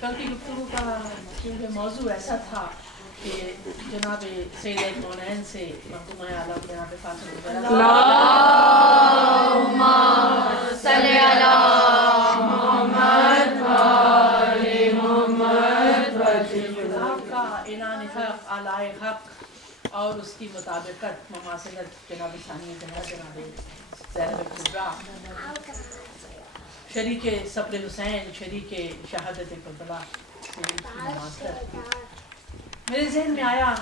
کل کی گفتگو کا کیونکہ موضوع ایسا تھا کہ جناب سید کونین سے مرحوم عالم جناب فاطمہ اللہم صلی علی محمد و آل محمد آپ کا اعلان حق اعلی حق اور اس کی مطابقت مماثلت جناب ثانی زہرا جناب زینب کبریٰ شریک صبر حسین شریک شہادت کربلا سے میرے ذہن میں آیا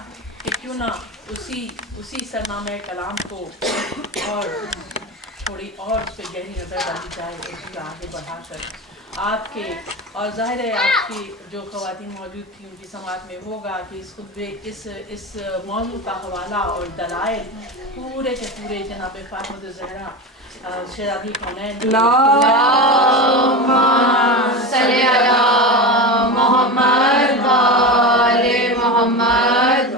کہ کیوں نہ اسی سرنامہ کلام کو اور تھوڑی اور اس پہ گہری نظر ڈالی جائے اس کو آگے بڑھا کر آپ کے اور ظاہر ہے آپ کی جو خواتین موجود تھیں ان کی سماعت میں ہوگا کہ اس خطبے اس موضوع کا حوالہ اور دلائل پورے کے پورے جناب فاطمہ الزہرا شہزادی کونین اللہم صلی علی محمد و آل محمد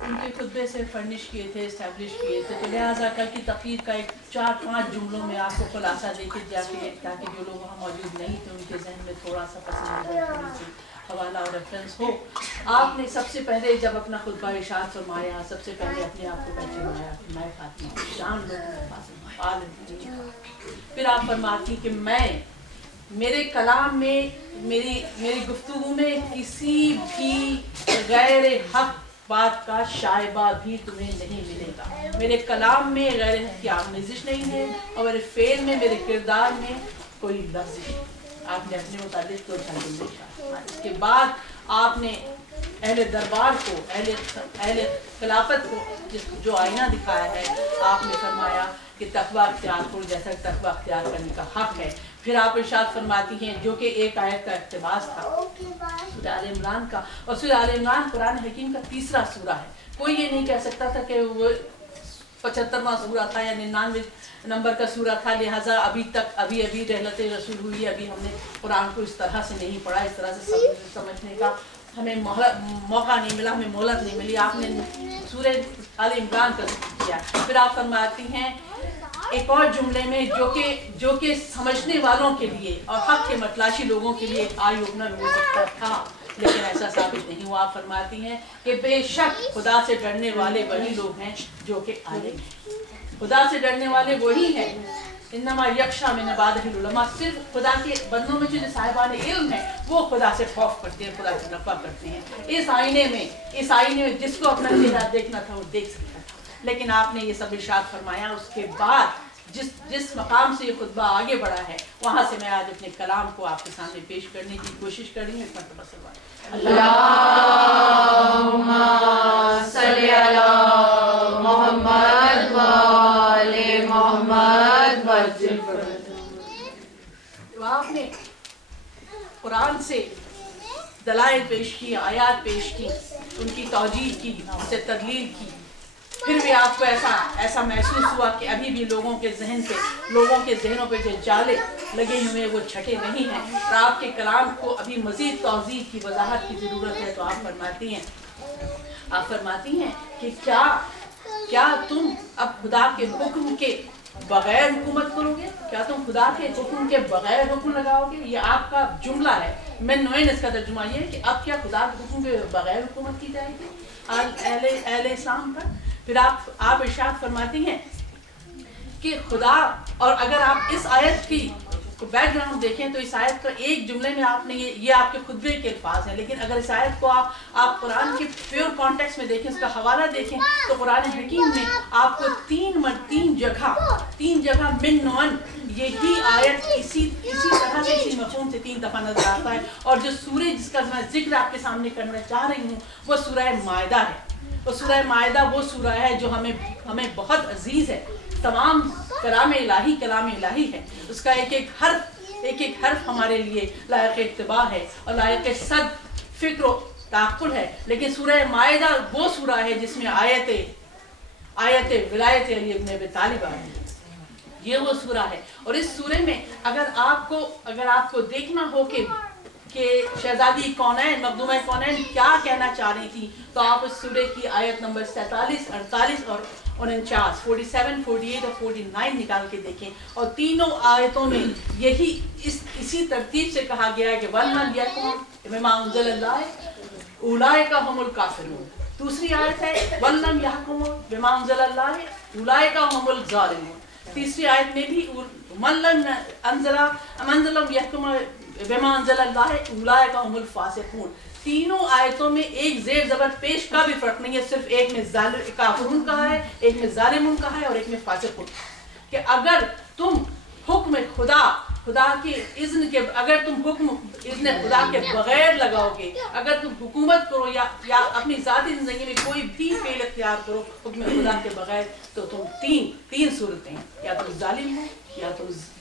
ان کے خطبے سے فرنش کیے تھے اسٹیبلش کیے تھے تو لہٰذا کل کی تقریر کا ایک 4-5 جملوں میں آپ کو خلاصہ دے کے جا کے تاکہ جو لوگ وہاں موجود نہیں تھے ان کے ذہن میں تھوڑا سا پسندیدہ حوالہ اور ریفرنس ہو. آپ نے سب سے پہلے جب اپنا خطبہ ارشاد فرمایا سب سے پہلے اپنے آپ کو پہچانایا کہ میں فاطمہ شان عالم. پھر آپ فرماتی کہ میں میرے کلام میں میری گفتگو میں کسی بھی غیر حق بات کا شائبہ بھی تمہیں نہیں ملے گا. میرے کلام میں غیر حق کی آمیزش نہیں ہے اور میرے فعل میں میرے کردار میں کوئی لفظ نہیں. آپ نے اپنے متعلق تو اس کے بعد آپ نے اہل دربار کو اہل خلافت کو جو آئینہ دکھایا ہے آپ نے فرمایا کہ تقوی اختیار کرو جیسا کہ تقوی اختیار کرنے کا حق ہے. پھر آپ ارشاد فرماتی ہیں جو کہ ایک آیت کا اقتباس تھا سورہ آل عمران کا اور سورہ آل عمران قرآن حکیم کا تیسرا سورہ ہے. کوئی یہ نہیں کہہ سکتا تھا کہ وہ 75واں سورہ تھا یا 99 نمبر کا سورہ تھا لہٰذا ابھی رحلت رسول ہوئی ابھی ہم نے قرآن کو اس طرح سے نہیں پڑھا اس طرح سے سمجھنے کا ہمیں موقع نہیں ملا ہمیں مہلت نہیں ملی. آپ نے سورہ آل عمران کا ذکر کیا. پھر آپ فرماتی ہیں ایک اور جملے میں جو کہ سمجھنے والوں کے لیے اور حق کے متلاشی لوگوں کے لیے ایک آئی اوپنر ہو سکتا تھا لیکن ایسا ثابت نہیں ہوا. آپ فرماتی ہیں کہ بے شک خدا سے ڈرنے والے وہی لوگ ہیں جو کہ عالم ہیں. خدا سے ڈرنے والے وہی ہیں انما یخشی من عبادہ العلماء. صرف خدا کے بندوں میں جو صاحبان علم ہیں وہ خدا سے خوف کرتے ہیں خدا سے تقویٰ کرتے ہیں. اس آئینے میں جس کو اپنا چہرہ دیکھنا تھا وہ دیکھ سکتا تھا لیکن آپ نے یہ سب ارشاد فرمایا. اس کے بعد जिस मकाम से ये खुतबा आगे बढ़ा है वहाँ से मैं आज अपने कलाम को आपके सामने पेश करने की कोशिश कर रही हूँ। एक मरतबा अल्लाहुम्मा सल्ली अला मुहम्मद व आले मुहम्मद वज्जिल। आपने कुरान से दलाइल पेश की, आयात पेश की, उनकी तौजीह की, उनसे तदलील की, फिर भी आपको ऐसा महसूस हुआ कि अभी भी लोगों के जहनों पे जो जाले लगे हुए वो छटे नहीं हैं और आपके कलाम को अभी मज़ीद तौज़ीह की वजाहत की ज़रूरत है। तो आप फरमाती हैं कि क्या तुम अब खुदा के हुक्म के बगैर हुकूमत करोगे? क्या तुम खुदा के हुक्म के बगैर हुक्म लगाओगे? ये आपका जुमला है। मैं नोइन इसका तर्जुमा ये है कि अब क्या खुदा के हुक्म के बगैर हुकूमत की जाएगी अहले इस्लाम पर? फिर आप इरशाद फरमाती हैं कि खुदा, और अगर आप इस आयत की बैकग्राउंड देखें तो इस आयत का एक जुमले में आपने ये आपके खुतबे के अल्फाज हैं, लेकिन अगर इस आयत को आप कुरान के प्योर कॉन्टेक्स्ट में देखें, उसका हवाला देखें तो कुरान हकीम में आपको तीन जगह मिन नौन यही आयत इसी तरह से इसी मफ़हूम से 3 दफ़ा नजर आता है। और जो सूरह जिसका मैं जिक्र आपके सामने करना चाह रही हूँ वो सूरह माइदा है। और सूरह माइदा वो सूरह है जो हमें बहुत अजीज है, तमाम कलाम इलाही है। उसका एक एक हर्फ हमारे लिए लायक इत्तिबा है और लायक सद फिक्र ताक़ुल है। लेकिन सूरह माइदा वो सूरह है जिसमें आयत विलायत अली इब्न अबी तालिब है, ये वो सूरह है। और इस सूरह में अगर आपको देखना हो कि शहजादी कौनैन मखदूमा कौनैन क्या कहना चाह रही थी, तो आप इस सूरह की आयत नंबर 47, 48 और 49, 47, 48 और 49 निकाल के देखें। और तीनों आयतों में यही इसी तरतीब से कहा गया है कि वल्लम यकुम बिमा उनज़िलल्लाह उलाइका हुमुल काफिरून। दूसरी आयत है वल्लम यकुम बिमा उनज़िलल्लाह उलाइका हुमुल ज़ालिमून। तीसरी आयत में भी मल्लम यकुम बिमा उनज़िलल्लाह उलाइका हुमुल फासिकून। तीनों आयतों में एक जेर जबर पेश का भी फर्क नहीं है, सिर्फ एक में काफिरून कहा है, एक में जालिमून कहा है और एक में फासिकून। कि अगर तुम हुक्म खुदा के इज़्न के अगर तुम हुक्म इज़्न खुदा के बगैर लगाओगे, अगर तुम हुकूमत करो या अपनी ज़ाती ज़िंदगी में कोई भी फेल इख्तियार करो हुक्म खुदा के बगैर, तो तुम तीन सूरतें, या तुम जालिम हो,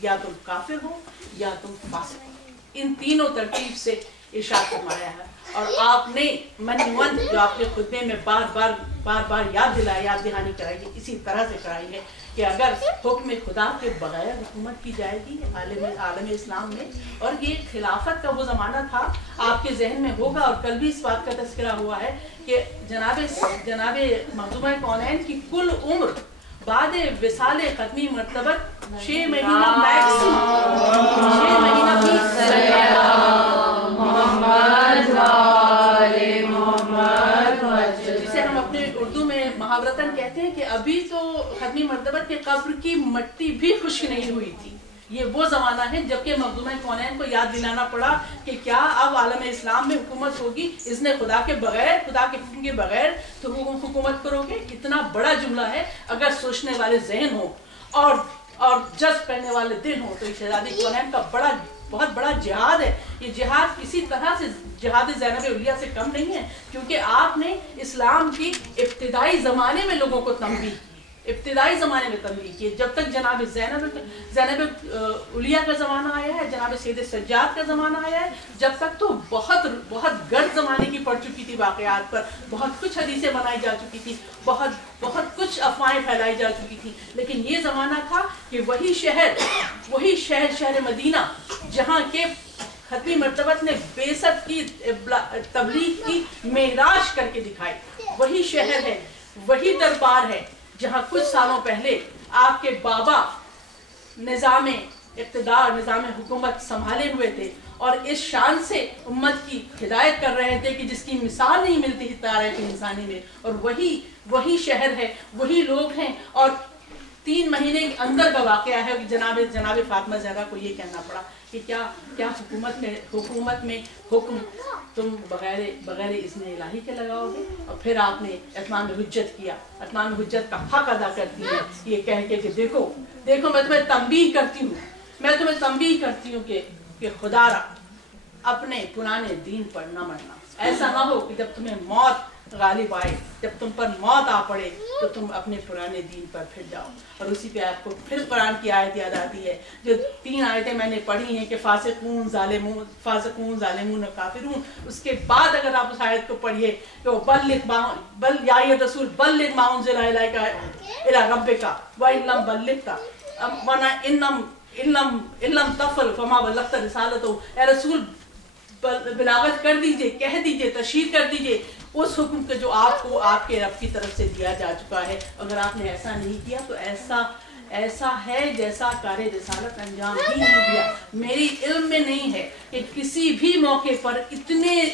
या तुम काफिर हो, या तुम फासिक हो। इन तीनों तरतीब से इरशाद फरमाया है। और आपने मनवन जो आपके खुतबे में बार बार याद दहानी कराई है, इसी तरह से कराई है कि अगर हुक्म खुदा के बगैर हुकूमत की जाएगी आलम इस्लाम में, और ये खिलाफत का वो ज़माना था आपके जहन में होगा। और कल भी इस बात का तज़किरा हुआ है कि जनाब मखदूमा कौनैन की कुल उम्र बाद विसाल ख़त्मी मरतबत 6 महीना मैक्सिमम, 6 महीना भी जिसे हम अपने उर्दू में मुहावरतन कहते हैं कि अभी तो ख़त्मी मरतबत के कब्र की मट्टी भी खुश्क नहीं हुई थी। ये वो ज़माना है जबकि मखदूमा कौनैन को याद दिलाना पड़ा कि क्या अब आलम इस्लाम में हुकूमत होगी इसने खुदा के हुक्म के बगैर तो हुकूमत करोगे। इतना बड़ा जुमला है, अगर सोचने वाले जहन हो और जज्ब करने वाले दिल हो तो शहजादी कौनैन का बहुत बड़ा जिहाद है। ये जिहाद किसी तरह से जिहाद ज़ैनब उलिया से कम नहीं है, क्योंकि आपने इस्लाम की इब्तिदाई ज़माने में लोगों को तंबीह की। जब तक जनाब ज़ैनब उलिया का ज़माना आया है, जनाब सैयद सज्जाद का ज़माना आया है, जब तक तो बहुत गर्द ज़माने की पड़ चुकी थी वाक़यात पर, बहुत कुछ हदीसें बनाई जा चुकी थी, बहुत कुछ अफवाहें फैलाई जा चुकी थी। लेकिन ये ज़माना था कि वही शहर मदीना जहाँ के ख़त्मी मरतबत ने बेसत की तबलीग की मेराज करके दिखाई, वही शहर है, वही दरबार है जहाँ कुछ सालों पहले आपके बाबा निज़ाम हुकूमत संभाले हुए थे और इस शान से उम्मत की हिदायत कर रहे थे कि जिसकी मिसाल नहीं मिलती तारीख़ इंसानी में। और वही शहर है, वही लोग हैं। और 3 महीने के अंदर का वाक़या है कि जनाब फातिमा ज़हरा को ये कहना पड़ा कि क्या हुकूमत में हुक्म तुम बगैर इज़्न इलाही के लगाओगे। और फिर आपने इत्माम हुज्जत किया, इत्माम हुज्जत का हक अदा करती है ये कह के कि देखो मैं तुम्हें तंबीह करती हूँ कि खुदारा अपने पुराने दीन पर न मरना। ऐसा ना हो कि जब तुम्हें मौत गालिब आए, जब तुम पर मौत आ पड़े तो तुम अपने पुराने दीन पर फिर जाओ। और उसी पे आपको फिर कुरान की आयत याद आती है, जो 3 आयतें मैंने पढ़ी हैं कि फासिकून ज़ालिमून काफिरून। उसके बाद अगर आप उस आयत को पढ़िए तो बल या रसूल बल्लिग मा उनज़िला इलैका इला रब्बिका व इन लम बल्लिगता वना इल्लम तफल फमा बल्लगता रिसालतहू। ए रसूल बिलागत कर दीजिए, कह दीजिए, तशहीर कर दीजिए उस हुक्म के जो आपको आपके रब की तरफ से दिया जा चुका है। अगर आपने ऐसा नहीं किया तो ऐसा है जैसा कार्य रिसालत अंजाम ही नहीं दिया। मेरी इल्म में नहीं है कि किसी भी मौके पर इतने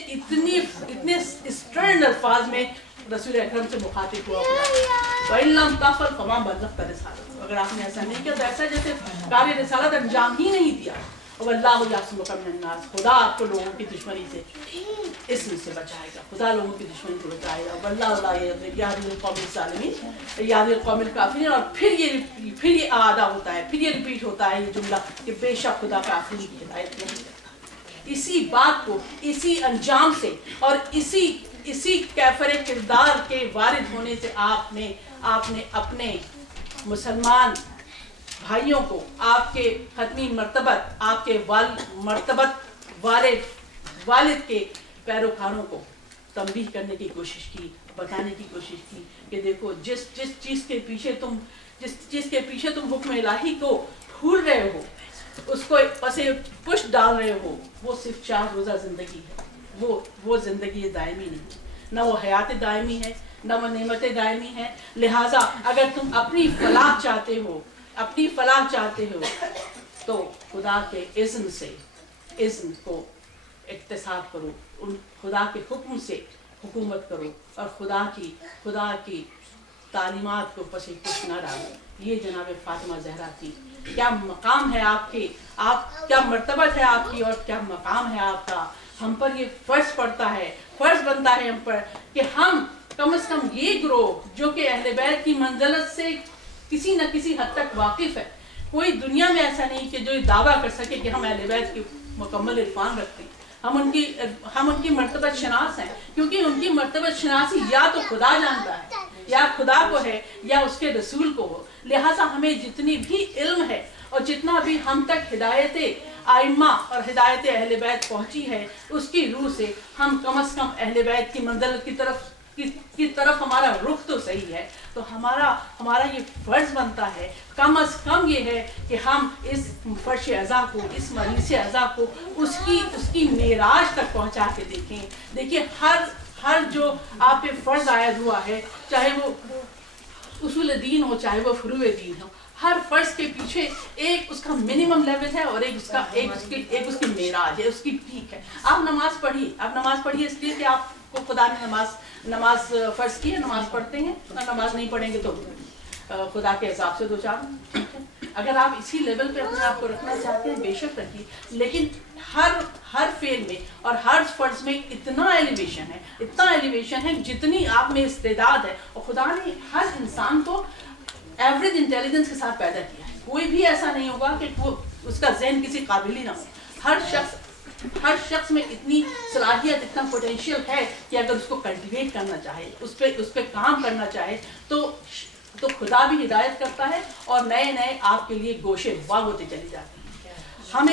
स्टर्न अल्फाज में रसूल अकरम से मुखातिब हुआ। अगर आपने ऐसा नहीं किया तो ऐसा जैसे कार्य रिसालत अंजाम ही नहीं दिया। खुदा आपको लोगों की दुश्मनी से इसमें से बचाएगा, खुदा लोगों की दुश्मनी से बचाएगा। और फिर ये आदा होता है, फिर ये रिपीट होता है ये जुमला कि बेशक खुदा काफिर की हिदायत नहीं करता। इसी बात को इसी अंजाम से और इसी कैफर किरदार के वारिद होने से आपने अपने मुसलमान भाइयों को, आपके खत्मी मर्तबत, आपके मर्तबत वालिद के पैरोकारों को तंबीह करने की कोशिश की, बताने की कोशिश की कि देखो जिस चीज़ के पीछे तुम हुक्म इलाही को भूल रहे हो, उसको पसे पुश डाल रहे हो, वो सिर्फ 4 रोज़ा ज़िंदगी है। वो ज़िंदगी दायमी नहीं, न वो हयात दायमी है, न वो नेमत दायमी है। लिहाजा अगर तुम अपनी फलाह चाहते हो तो खुदा के इज़्न को इक्तिसाब करो, उन खुदा के हुक्म से हुकूमत करो और खुदा की तालीमात को पसे कुछ न डालो। ये जनाब फातिमा ज़हरा की क्या मकाम है क्या मर्तबत है आपकी और क्या मकाम है आपका। हम पर ये फर्ज बनता है हम पर कि हम कम से कम ये ग्रोह जो कि अहले बैत की मंज़लत से किसी न किसी हद तक वाकिफ है। कोई दुनिया में ऐसा नहीं कि जो ये दावा कर सके कि हम अहले बैत की मुकम्मल इरफान रखते हैं। हम उनकी मर्तबत शनास हैं, क्योंकि उनकी मर्तबत शनासी या तो खुदा जानता है, या खुदा को है, या उसके रसूल को हो। लिहाजा हमें जितनी भी इल्म है और जितना भी हम तक हिदायत आइम्मा और हिदायत अहले बैत पहुँची है, उसकी रूह से हम कम से कम अहले बैत की मंज़िल की तरफ हमारा रुख तो सही है। तो हमारा ये फ़र्ज़ बनता है, कम अज़ कम ये है कि हम इस फर्श अज़ा को, इस मरीज़ अज़ा को उसकी मेराज तक पहुँचा के देखें। देखिए हर जो आप पे फ़र्ज़ आयद हुआ है, चाहे वो उसूल दीन हो, चाहे वो फ़ुरूए दीन हो, हर फ़र्ज़ के पीछे एक उसका मिनिमम लेवल है और एक उसकी मेराज है, उसकी पीक है। आप नमाज़ पढ़िए इसलिए कि आपको खुदा ने नमाज फ़र्ज़ की है, नमाज पढ़ते हैं, और नमाज नहीं पढ़ेंगे तो खुदा के हिसाब से 2-4। अगर आप इसी लेवल पे अपने आप को रखना चाहते हैं बेशक रखिए, लेकिन हर फेल में और हर फ़र्ज़ में इतना एलिवेशन है जितनी आप में इस्तेदाद है। और खुदा ने हर इंसान को एवरेज इंटेलिजेंस के साथ पैदा किया है। कोई भी ऐसा नहीं होगा कि वो उसका ज़हन किसी काबिल ही ना हो। हर शख्स में इतनी सलाहियत, इतना पोटेंशियल है कि अगर उसको कल्टीवेट करना चाहे, उस पर काम करना चाहे तो खुदा भी हिदायत करता है और नए आपके लिए गोशे वाह होते चली जाती हैं। हम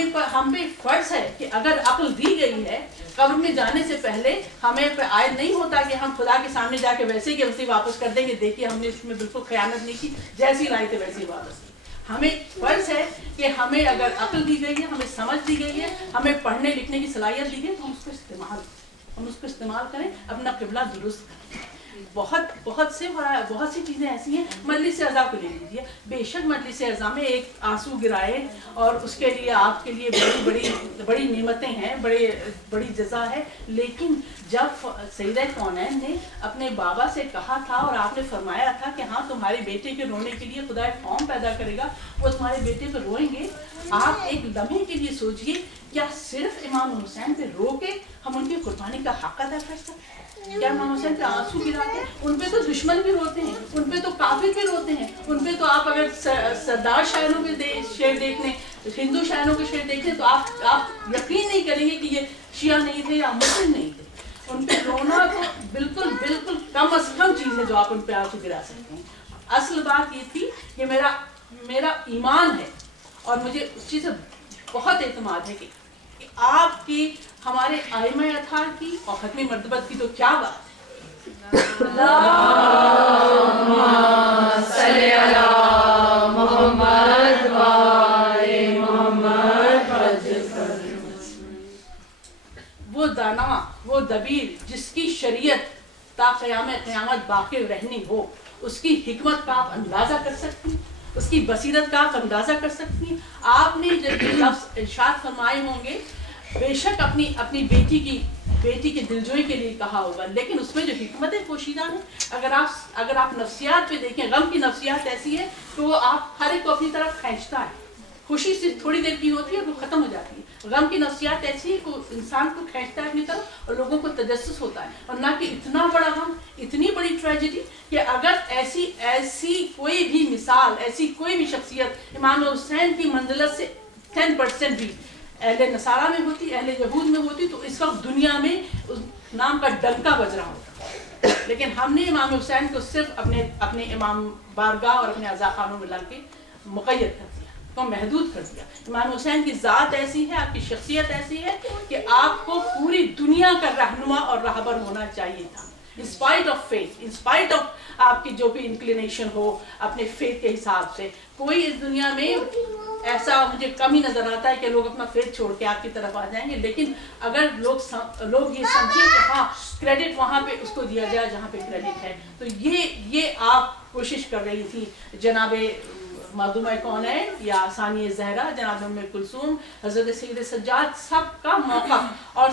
पे फ़र्ज़ है कि अगर अक्ल दी गई है, कब्र में जाने से पहले हमें आयद नहीं होता कि हम खुदा के सामने जाके वैसे ही वैसे वापस कर देंगे, देखिए हमने इसमें बिल्कुल ख़यानत नहीं की, जैसी लाई थे वैसे ही वापस की। हमें फ़र्ज़ है कि हमें अगर अक्ल दी गई है, हमें समझ दी गई है, हमें पढ़ने लिखने की सलाहियत दी गई है, तो हम उसको इस्तेमाल करें, अपना क़िबला दुरुस्त करें। बहुत सी चीज़ें ऐसी हैं। मजलिस अज़ा को ले लीजिए, बेशक मजलिस अज़ा में एक आंसू गिराए और उसके लिए आपके लिए बड़ी नेमतें हैं, बड़ी जज़ा है, लेकिन जब सैयदा कौनैन ने अपने बाबा से कहा था और आपने फरमाया था कि हाँ तुम्हारे बेटे के रोने के लिए खुदा एक फॉर्म पैदा करेगा, वो तुम्हारे बेटे पे रोएंगे, आप एक लम्हे के लिए सोचिए, क्या सिर्फ इमाम हुसैन पे रो के हम उनकी कुर्बानी का हक अदा कर सकते हैं? क्या इमाम हुसैन पे आंसू गिराते हैं? उन पे तो दुश्मन भी रोते हैं, उन पे तो काफिर भी रोते हैं, उन पे तो आप अगर सरदार शायरों के शेर देख लें, हिंदू शायरों के शेर देख लें, तो आप यकीन नहीं करेंगे कि ये शिया नहीं थे या मुस्लिम नहीं थे। उन पे रोना तो बिल्कुल कम अज कम चीज़ है जो आप उन पे आंसू गिरा सकते हैं। असल बात ये थी कि मेरा ईमान है और मुझे उस चीज़ से बहुत एतमाद है कि आपकी हमारे आइमा अथार की और खत्मी मर्तबत की तो क्या बात वो दाना वो दबीर जिसकी शरीयत ता क़यामत बाकी रहनी हो, उसकी हिकमत का आप अंदाज़ा कर सकती हैं, उसकी बसीरत का आप अंदाज़ा कर सकती हैं। आपने जब लफ्ज़ इरशाद फरमाए होंगे, बेशक अपनी बेटी की दिलजोई के लिए कहा होगा, लेकिन उसमें जो हिकमत पोशीदा है, अगर आप नफ्सियात पे देखें, गम की नफ्सियात ऐसी है कि वो आप हर एक को अपनी तरफ खींचता है। खुशी से थोड़ी देर की होती है और वो ख़त्म हो जाती है। गम की नफ्सियात ऐसी है कि इंसान को खींचता है अपनी तरफ और लोगों को तजस्सुस होता है, और ना कि इतना बड़ा गम, इतनी बड़ी ट्रेजेडी कि अगर ऐसी कोई भी मिसाल, ऐसी कोई भी शख्सियत इमाम हुसैन की मंजिलत से 10% भी अहले नसारा में होती, अहले यहूद में होती, तो इस वक्त दुनिया में उस नाम का डंका बज रहा होता। लेकिन हमने इमाम हुसैन को सिर्फ अपने इमाम बारगाह और अपने अज़ा खानों में ला के मुक़य्यद कर दिया, को महदूद कर दिया। इमाम हुसैन की ज़ात ऐसी है, आपकी शख्सियत ऐसी है कि आपको पूरी दुनिया का रहनुमा और रहबर होना चाहिए था, in spite of faith, in spite of आपकी जो भी इंक्लिनेशन हो अपने फेथ के हिसाब से। कोई इस दुनिया में ऐसा मुझे कम ही नज़र आता है कि लोग अपना फेथ छोड़ के आपकी तरफ आ जाएंगे, लेकिन अगर लोग ये समझें कि हाँ क्रेडिट वहाँ पे उसको दिया जाए जहाँ पे क्रेडिट है, तो ये आप कोशिश कर रही थी जनाबे मखदूम कौनैन या सानिया ज़हरा, जनाब उम्मे कुलसूम, हज़रत सैयद सज्जाद, सबका मौका और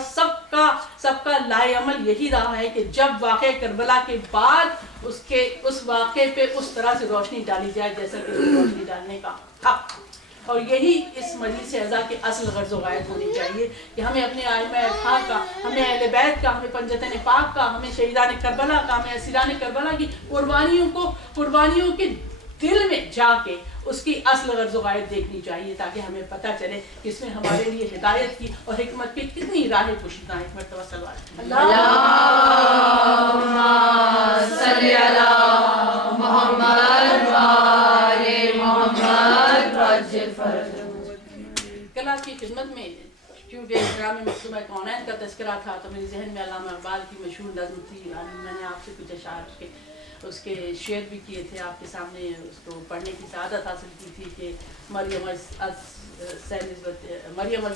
सबका लाए अमल यही रहा है कि जब वाक़े करबला के बाद उस वाक़े पे उस तरह से रोशनी डाली जाए जैसा कि रोशनी डालने का हक। और यही इस मजलिस अज़ा के असल गर्ज़ व गायत होनी चाहिए कि हमें अपने आइमा अत्हार का, हमें अहले बैत का, हमें पंजतन पाक का, हमें शहीदान करबला का, हमें असीरान करबला की कुर्बानियों के दिल में जाके उसकी असल गर्ज़ व गायत देखनी चाहिए, ताकि हमें पता चले कि इसमें हमारे लिए हिदायत की और हिकमत की कितनी राहें पुशीदा हैं। एक मरतबा सल्लल्लाहु सल्ली अला मोहम्मद व आले मोहम्मद वज्जिल फरज। कल आपकी खिदमत में क्योंकि इस्लाम में मखदूम कौनैन का तज़किरा था, तो मेरे जहन में अल्लामा इक़बाल की मशहूर नज़्म थी, मैंने आपसे कुछ अशार उसके शेयर भी किए थे आपके सामने, उसको पढ़ने की सआदत हासिल की थी कि मरियम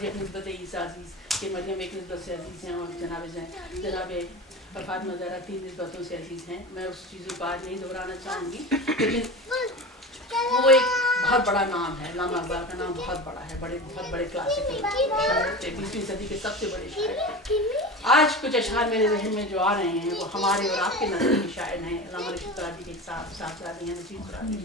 एक निस्बत ईसा अजीज़ कि मरियम एक निस्बत से अजीज़ हैं और जनाब फातिमा ज़हरा 3 निस्बतों से अजीज़ हैं। मैं उस चीज़ों को आज नहीं दोहराना चाहूँगी, लेकिन वो एक बहुत बड़ा नाम है, अल्लामा इक़बाल का नाम बहुत बड़ा है, बहुत बड़े क्लासिकल शायर थे, 20वीं सदी के सबसे बड़े शायर थे। आज कुछ अशआर मेरे जहन में जो आ रहे हैं वो हमारे और आपके नज़र के शायर हैं। अल्लामा रशीद तराजी के साहबजादे हैं, नसीब तराजी,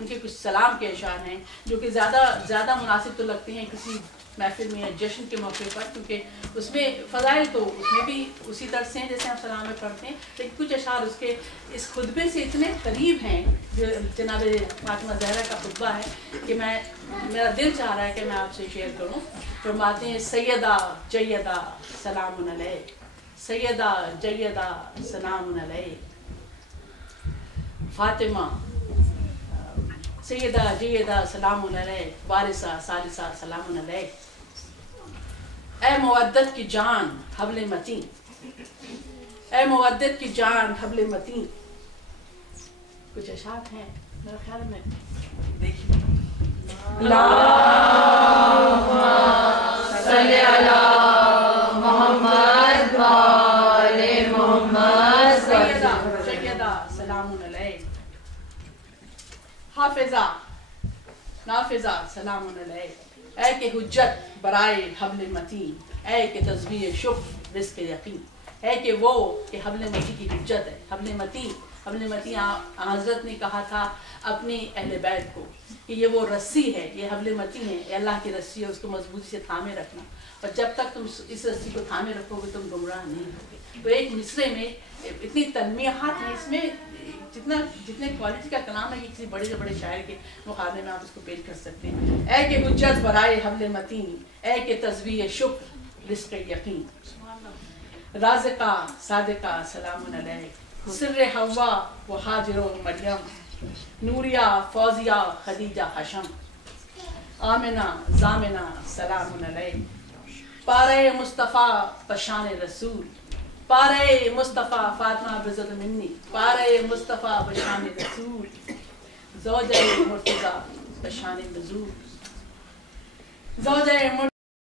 उनके कुछ सलाम के अशआर हैं जो कि ज़्यादा मुनासिब तो लगते हैं किसी महफिल में या जश्न के मौके पर, क्योंकि उसमें फ़ज़ाइल तो उसमें भी उसी तरह से हैं जैसे हम सलाम में पढ़ते हैं, लेकिन कुछ अशआर उसके इस खुतबे से इतने करीब हैं जो जनाब फातिमा ज़हरा का खुतबा है कि मेरा दिल चाह रहा है कि मैं आपसे शेयर करूँ। फरमाते हैं सैयदा जयदा सलामुन अलैक, सैयदा जयदा सलामुन अलैक, फातिमा सैयदा जयदा सलामुन अलैक, वारिसा सालिसा सलामुन अलैक, ऐ मुवद्दत की जान हब्ले मतीन, ऐ मुवद्दत की जान हब्ले मतीन। कुछ अशार हैं मेरे ख्याल में, देखिए सल्ली अला मोहम्मद व आले मोहम्मद। सैयदा حافظہ سلام علیک، اے کہ حجت برائے حبل متین، اے کہ تسبیح شکر رزق یقین، ہے کہ وہ کہ حبل متین کی حجت ہے. حبل متین حضرت نے کہا تھا اپنی اہل بیت کو کہ یہ وہ رسی ہے، یہ حبل متین ہے، یہ اللہ کی رسی ہے، اس کو مضبوطی سے تھامے رکھنا، اور جب تک تم اس رسی کو تھامے رکھو گے تم گمراہ نہیں ہوگے. تو ایک مصرے میں اتنی تنمیحات ہیں، اس میں جتنے کوالٹی کا کلام ہے کہ کسی بڑے سے بڑے شاعر کے مقابلے میں آپ اس کو پیش کر سکتے ہیں. اے کہ حجت برائے حبل متین، اے کہ تسبیح شکر رزق یقین، رازقہ صادقہ سلام علیک، سر حوا و حاجر و مریم، نوریہ فوزیہ خدیجہ حشم، آمنہ زامنہ سلام علیک، پارے مصطفیٰ پشان رسول، پارے مصطفیٰ فاطمہ بزد منی، پارے مصطفیٰ پشان رسول، زوجہ مرتضیٰ پشان نزول، زوجہ